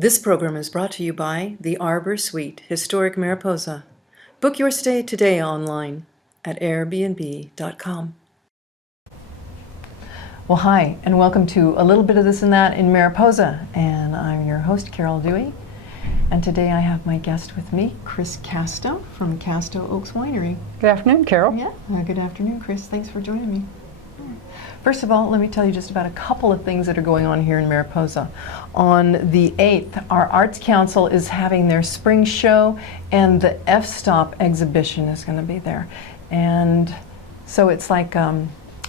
This program is brought to you by the Arbor Suite, Historic Mariposa. Book your stay today online at airbnb.com. Well, hi, and welcome to A Little Bit of This and That in Mariposa. And I'm your host, Carol Dewey. And today I have my guest with me, Kris Casto from Casto Oaks Winery. Good afternoon, Carol. Yeah, good afternoon, Kris. Thanks for joining me. First of all, let me tell you just about a couple of things that are going on here in Mariposa. On the 8th, our Arts Council is having their spring show, and the F-Stop exhibition is going to be there. And so it's like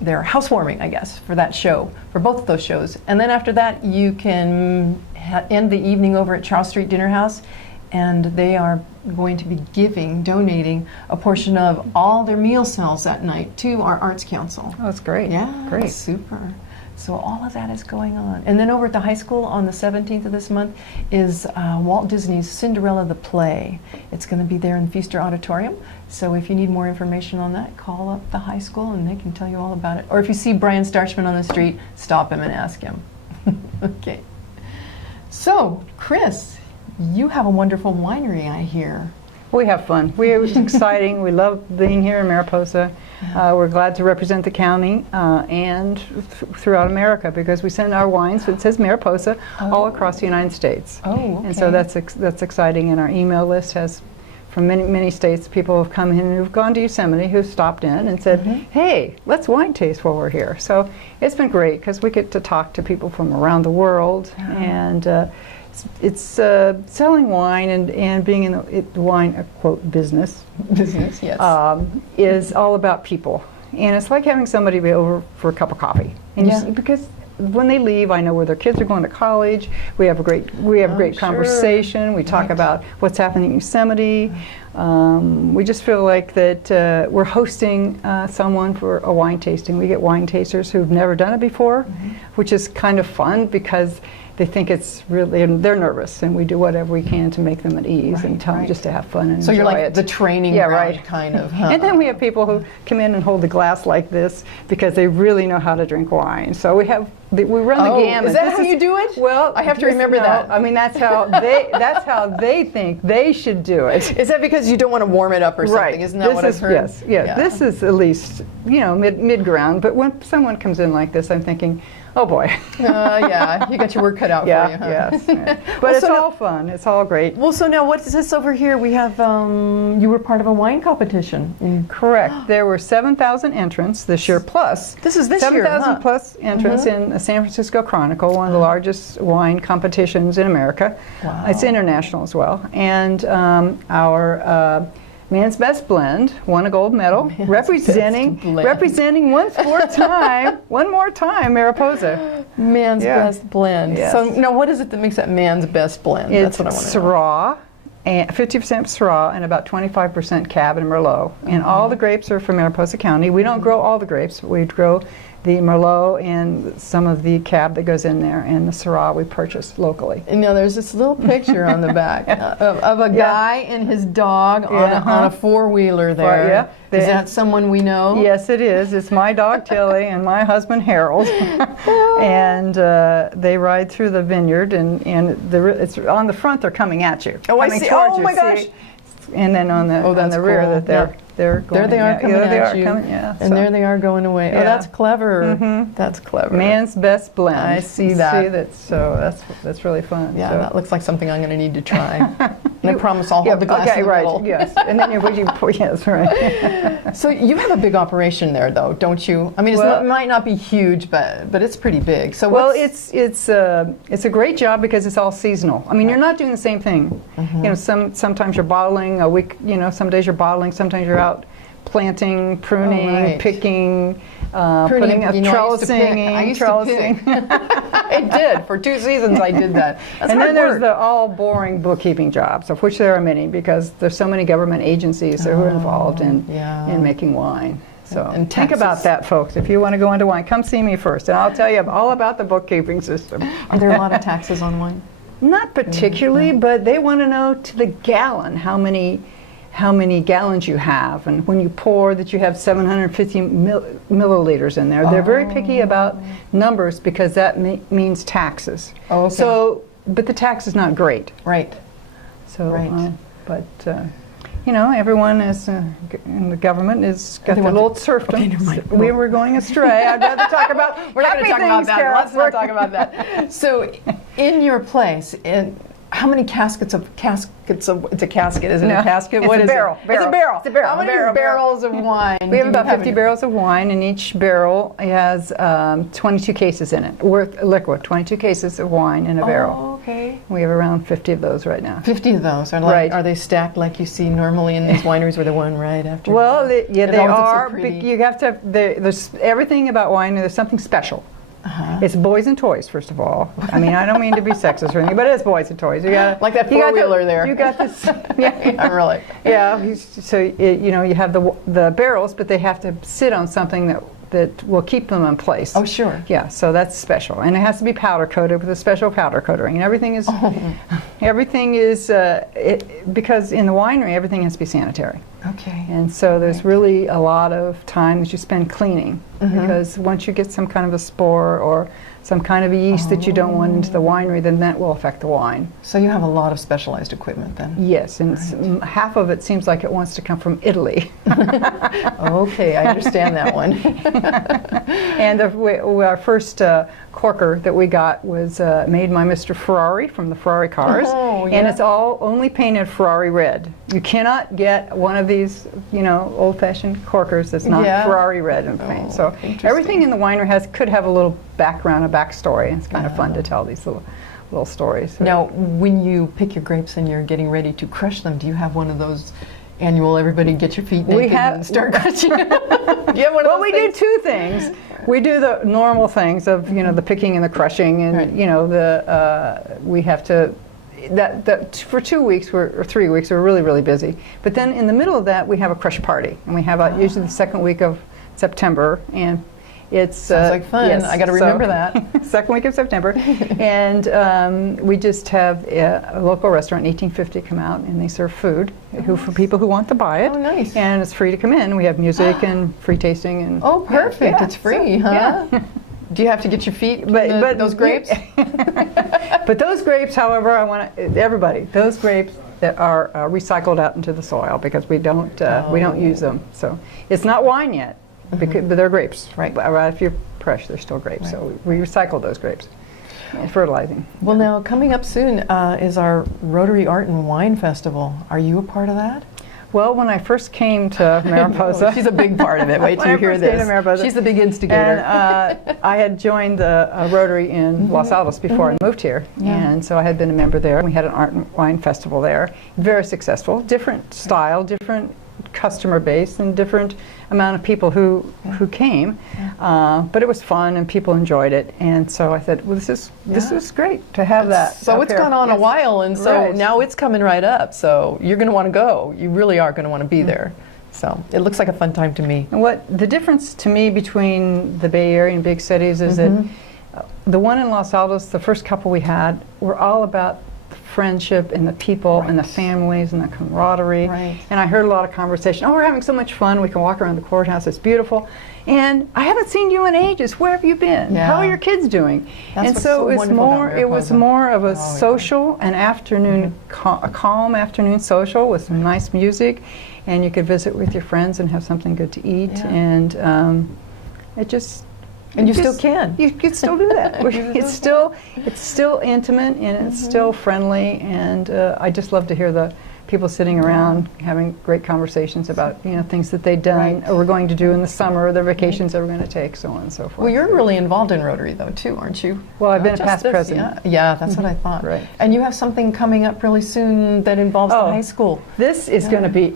their housewarming, I guess, for that show, for both of those shows. And then after that, you can end the evening over at Charles Street Dinner House, and they are going to be donating a portion of all their meal sales that night to our Arts Council. Oh, that's great. Yeah, great. Super. So all of that is going on. And then over at the high school on the 17th of this month is Walt Disney's Cinderella the Play. It's going to be there in the Feaster Auditorium. So if you need more information on that, call up the high school and they can tell you all about it. Or if you see Brian Starchman on the street, stop him and ask him. Okay. So, Kris, you have a wonderful winery, I hear. We have fun. It's exciting. We love being here in Mariposa. We're glad to represent the county and throughout America, because we send our wines, it says Mariposa, all across the United States. Oh, okay. And so that's exciting. And our email list has, from many states, people have come in who've gone to Yosemite, who've stopped in and said, hey, let's wine taste while we're here. So it's been great because we get to talk to people from around the world. And it's selling wine and being in the wine, quote, business, yes, is all about people. And it's like having somebody be over for a cup of coffee. And because when they leave, I know where their kids are going to college. We have a great conversation. We talk about what's happening in Yosemite. We just feel like that we're hosting someone for a wine tasting. We get wine tasters who've never done it before, which is kind of fun because they think it's really, and they're nervous, and we do whatever we can to make them at ease and tell them just to have fun and so enjoy you're like it. The training ground kind of. And then we have people who come in and hold the glass like this because they really know how to drink wine. So we run the gamut. Is that how you do it? Well, I have to remember that. I mean, that's how they think they should do it. Is that because you don't want to warm it up or something? Right. Isn't that what I've heard? Yes. Yeah. This is at least mid ground. But when someone comes in like this, I'm thinking, oh boy. Yeah, you got your work cut out for you, huh? Yes. Yeah. But it's all fun. It's all great. Well, so now what is this over here? We have, you were part of a wine competition. Correct. There were 7,000 entrants this year plus. This is this year, 7,000 plus entrants in the San Francisco Chronicle, one of the largest wine competitions in America. Wow. It's international as well. And our Man's Best Blend won a gold medal, representing one more time, Mariposa. Man's Best Blend. Yes. So now what is it that makes that Man's Best Blend? That's what I want to Syrah, and 50% Syrah and about 25% Cab and Merlot. And all the grapes are from Mariposa County. We don't grow all the grapes. We grow the Merlot and some of the Cab that goes in there, and the Syrah we purchased locally. And now there's this little picture on the back of a guy and his dog on a four-wheeler there. Is that someone we know? Yes, it is. It's my dog Tilly and my husband Harold. And they ride through the vineyard, and it's on the front. They're coming at you. Oh, I see. Oh my gosh! And then on the rear they're going. There they are coming at you. And there they are going away. Yeah. Oh, that's clever. That's clever. Man's Best Blend. I see that. See that. So that's really fun. Yeah, so. that looks like something I'm going to need to try. And I promise I'll hold the glass in the middle. Yes. And then yes, right. So you have a big operation there, though, don't you? I mean, it might not be huge, but it's pretty big. So it's a great job because it's all seasonal. I mean, you're not doing the same thing. Sometimes you're bottling a week. Some days you're bottling. Sometimes you're out planting, pruning, picking, putting trellising. I used to pick. I did. For 2 seasons I did that. That's and then hard work. There's the all boring bookkeeping jobs, of which there are many, because there's so many government agencies who are involved in making wine. So and think about that, folks. If you want to go into wine, come see me first, and I'll tell you all about the bookkeeping system. Are there a lot of taxes on wine? Not particularly, but they want to know to the gallon how many gallons you have, and when you pour that you have 750 milliliters in there. They're very picky about numbers because that means taxes. Oh, okay. So but the tax is not great. Right. So, Right. But you know, everyone is in the government is got They their want little serfdom. Okay, never mind. We were going astray. I'd rather talk about We're not happy going to talk about things, that. Carol. Let's not talk about that. So, in your place, how many caskets of it's a casket, isn't it? No, A casket? it's What a is barrel. it? It's a barrel. It's a barrel. How many Barrel. barrels of wine? We have do you about 50 in- barrels of wine, and each barrel has 22 cases in it, worth liquid. 22 cases of wine in a barrel. Oh, okay. We have around 50 of those right now. 50 of those are Right. are they stacked like you see normally in these wineries, where they're one right after? Well, another? yeah, It they always looks so are. pretty. You have to. There's everything about wine. There's something special. Uh-huh. It's boys and toys, first of all. I mean, I don't mean to be sexist or anything, but it's boys and toys. You got Like that four-wheeler there. You got this. Yeah, I'm really. yeah. So you know, you have the barrels, but they have to sit on something that will keep them in place. Oh, sure. Yeah, so that's special, and it has to be powder coated with a special powder coating, and everything is because in the winery everything has to be sanitary, Okay. and so there's really a lot of time that you spend cleaning, because once you get some kind of a spore or some kind of a yeast that you don't want into the winery, then that will affect the wine. So you have a lot of specialized equipment then. Yes, and half of it seems like it wants to come from Italy. Okay, I understand that one. And our first corker that we got was made by Mr. Ferrari from the Ferrari cars, Oh, and yeah. it's all only painted Ferrari red. You cannot get one of these, you know, old-fashioned corkers that's not Yeah. Ferrari red in paint. So interesting. everything in the winery could have a little background, a backstory, and it's kind of fun to tell these little stories. Now, when you pick your grapes and you're getting ready to crush them, do you have one of those annual everybody get your feet naked and start crushing? Do you have one of Well, those we things? do two things. We do the normal things of, you know, the picking and the crushing, and Right. you know, we have to. That for 2 weeks or 3 weeks we're really busy. But then in the middle of that we have a crush party, and we have usually the second week of September, and it's Sounds like fun. yes, I got to remember that. second week of September, and we just have a local restaurant, 1850, come out and they serve food for people who want to buy it. Oh, nice. And it's free to come in. We have music and free tasting and Oh, perfect. Yeah, It's free, so, huh? yeah. Do you have to get your feet in those grapes? But those grapes, however, I want everybody. Those grapes that are recycled out into the soil, because we don't use them. So it's not wine yet, but they're grapes. Right. But if you're fresh, they're still grapes. Right. So we recycle those grapes, and fertilizing. Well, now, coming up soon is our Rotary Art and Wine Festival. Are you a part of that? Well, when I first came to Mariposa, She's a big part of it. Wait till When you I hear first came to this. Mariposa. She's the big instigator. And I had joined the Rotary in Los Altos before I moved here, and so I had been a member there. We had an art and wine festival there, very successful, different style, different customer base, and different amount of people who came, but it was fun and people enjoyed it, and so I said, well, this is great to have that. So up it's here. gone on a Yes. while, and so Right. now it's coming right up. So you're going to want to go. You really are going to want to be there. So it looks like a fun time to me. And what the difference to me between the Bay Area and big cities is that the one in Los Altos, the first couple we had, were all about the friendship and the people and the families and the camaraderie. Right. And I heard a lot of conversation. Oh, we're having so much fun. We can walk around the courthouse. It's beautiful. And I haven't seen you in ages. Where have you been? Yeah. How are your kids doing? That's and what's so so it's wonderful about more. It was Mariposa. more of a yeah. social, an afternoon, a calm afternoon social with some nice music, and you could visit with your friends and have something good to eat. Yeah. And it just. And you still can. You can still do that. It's still intimate, and it's still friendly, and I just love to hear the people sitting around having great conversations about things that they've done Right. or we're going to do in the summer, or their vacations that we're going to take, so on and so forth. Well, you're really involved in Rotary, though, too, aren't you? Well, I've Not been a just past this, president. Yeah, that's what I thought. Right. And you have something coming up really soon that involves the Oh. high school. This is going to be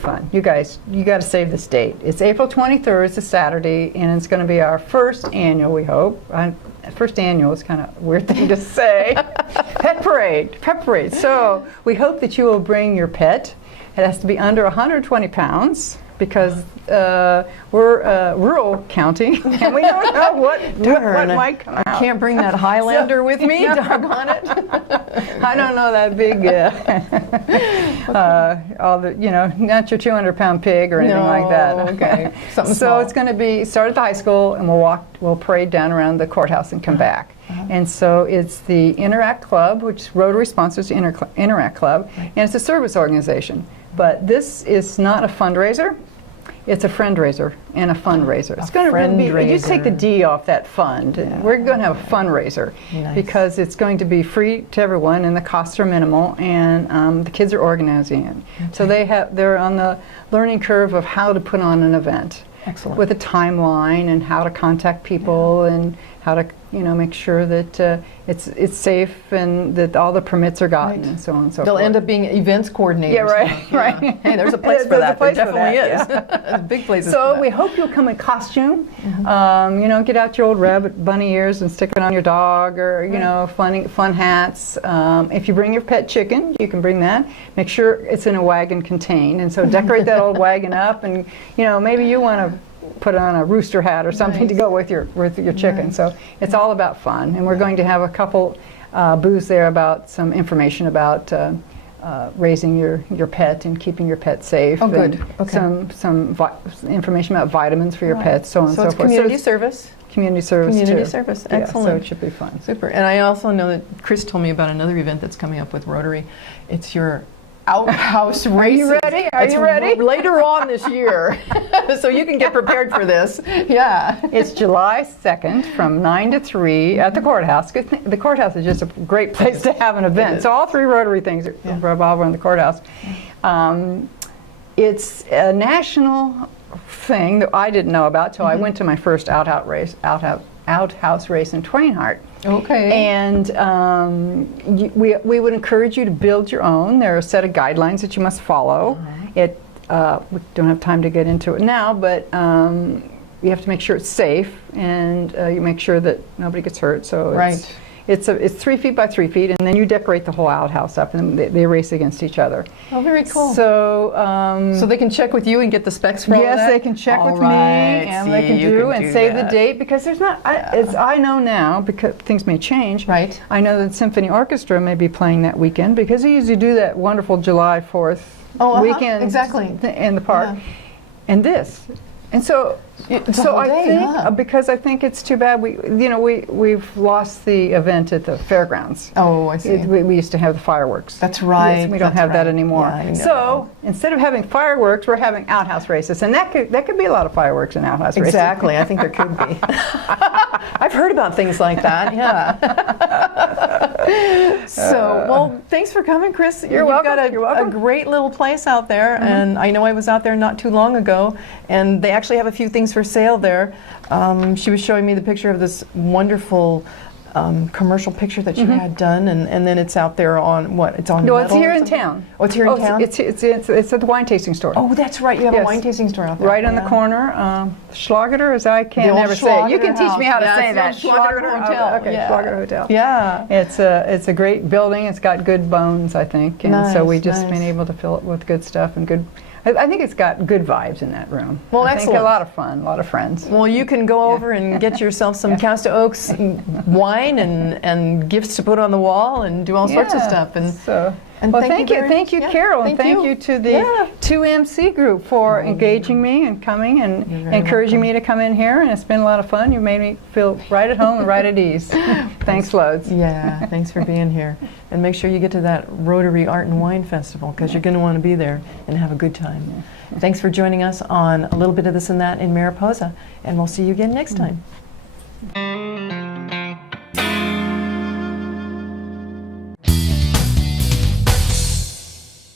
fun. You guys, you got to save this date. It's April 23rd. It's a Saturday, and it's going to be our first annual, we hope. First annual is kind of a weird thing to say. Pet parade. So we hope that you will bring your pet. It has to be under 120 pounds, because we're a rural county, and we don't know what might come out. I can't bring that Highlander with me, doggone it. I don't know that big, all the, not your 200-pound pig or anything like that. No, okay. Something So small. it's going to be start at the high school, and we'll parade down around the courthouse and come back. And so it's the Interact Club, which Rotary sponsors the Interact Club, and it's a service organization. But this is not a fundraiser. It's a friend-raiser and a fundraiser. It's going to be, you just take the D off that fund. Yeah. We're going to have a fundraiser because it's going to be free to everyone and the costs are minimal, and the kids are organizing it. So they're on the learning curve of how to put on an event. Excellent. With a timeline and how to contact people and how to make sure that it's safe and that all the permits are gotten and so on and so They'll forth. end up being events coordinators. Yeah, right, right. Hey, there's a place for that. There definitely is. Yeah. Big places So for that. we hope you'll come in costume. Get out your old rabbit bunny ears and stick it on your dog, or fun hats. If you bring your pet chicken, you can bring that. Make sure it's in a wagon contained, and so decorate that old wagon up, and maybe you want to put on a rooster hat or something to go with your chicken. So it's all about fun, and we're going to have a couple booths there about some information about raising your pet and keeping your pet safe. Oh, good. And Okay. some information about vitamins for your pets, so on and so it's forth. community service. Community service Community too. service. Yeah, Excellent. so it should be fun. Super. And I also know that Kris told me about another event that's coming up with Rotary. It's your outhouse races. Are you ready? Later on this year. So you can get prepared for this. Yeah. It's July 2nd from 9 to 3 at the courthouse. The courthouse is just a great place to have an event. So all three Rotary things revolve around the courthouse. It's a national thing that I didn't know about till I went to my first outhouse race in Twain Harte. Okay. And we would encourage you to build your own. There are a set of guidelines that you must follow. We don't have time to get into it now, but you have to make sure it's safe, and you make sure that nobody gets hurt. So it's 3 feet by 3 feet, and then you decorate the whole outhouse up, and they race against each other. Oh, very cool. So they can check with you and get the specs for all that? Yes, they can check with me, and they can do save the date, because there's not. I know now, because things may change. Right. I know that Symphony Orchestra may be playing that weekend, because they usually do that wonderful July 4th weekend in the park, and this. And so I think because I think it's too bad we've lost the event at the fairgrounds. Oh, I see. We used to have the fireworks. That's right. Yes, we don't have that anymore. Yeah, I know. So instead of having fireworks, we're having outhouse races, and that could be a lot of fireworks in outhouse races. Exactly. I think there could be. I've heard about things like that. Yeah. So, thanks for coming, Kris. You're welcome. You've got a great little place out there, and I know I was out there not too long ago, and they actually have a few things for sale there. She was showing me the picture of this wonderful commercial picture that you had done, and then it's out there on what? It's on. No, metal it's here or in something? town. Oh, it's here in town. It's at the wine tasting store. Oh, that's right. You have a wine tasting store out there. Right on the corner. Schlageter, as I can never say it. You can teach me how to say that. Schlageter Hotel. Okay, Schlageter Hotel. Yeah. It's a great building. It's got good bones, I think, and so we just been able to fill it with good stuff and good. I think it's got good vibes in that room. Well, I excellent. think a lot of fun, a lot of friends. Well, you can go over and get yourself some Casto Oaks wine and gifts to put on the wall and do all sorts of stuff. And thank you, Carol, and thank you to the 2MC group for engaging me and coming and encouraging me to come in here. And it's been a lot of fun. You made me feel right at home and right at ease. Thanks loads. Yeah, thanks for being here. And make sure you get to that Rotary Art and Wine Festival, because you're going to want to be there and have a good time. Thanks for joining us on A Little Bit of This and That in Mariposa, and we'll see you again next time.